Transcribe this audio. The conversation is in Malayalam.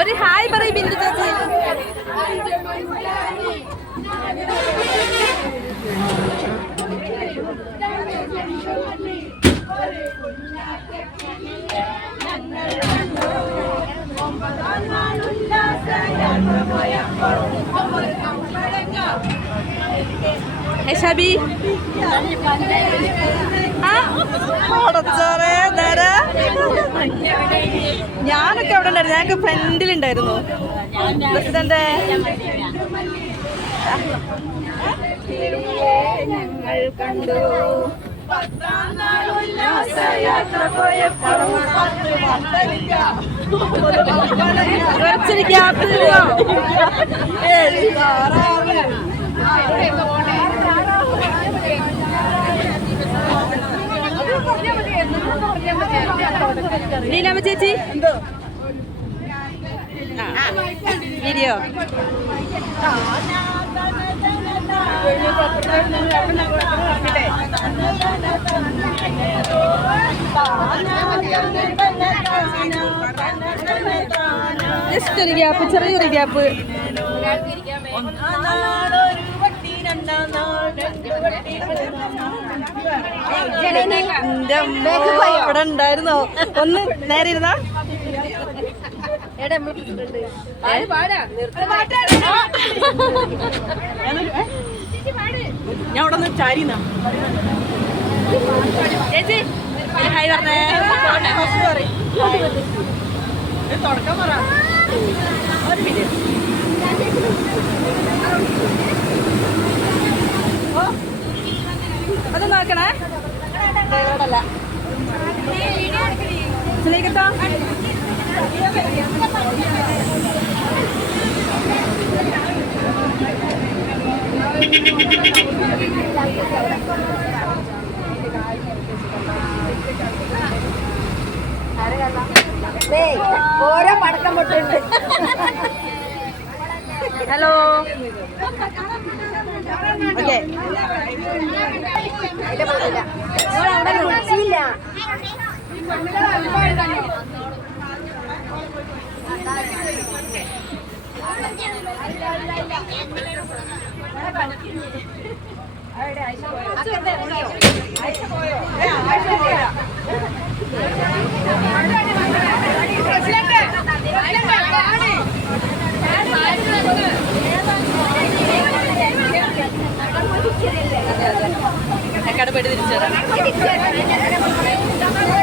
ഒരു ഹായ് പറയ് ബിന്ദു ചേച്ചി. ഷബി ഞാനൊക്കെ അവിടെ ഉണ്ടായിരുന്നു. ഞങ്ങൾക്ക് ഫ്രണ്ടിലുണ്ടായിരുന്നു പ്രസിഡന്റ്. ഞങ്ങൾ കണ്ടു കുറച്ചൊരു ഗ്യാപ്പ്. നീലമ്മ ചേച്ചി വീഡിയോ ജസ്റ്റ് ഒരു ഗ്യാപ്പ്, ചെറിയൊരു ഗ്യാപ്പ്. ഇവിടെ ഉണ്ടായിരുന്നോ? ഒന്ന് നേരെ ഇരുന്നാ ഞാൻ അവിടെ നിന്ന് ചാരിന്നാ ചേച്ചി ഹായ് പറഞ്ഞേ. തുടക്കം പറ. ഒരു മിനിറ്റ്. അത് നോക്കണേ. ഡ്രൈവറോടല്ല സ്നേഹിക്കട്ടോ. ഓരോ പടക്കം പൊട്ടുണ്ട്. Hello okay. കടപെടി തിരിച്ചു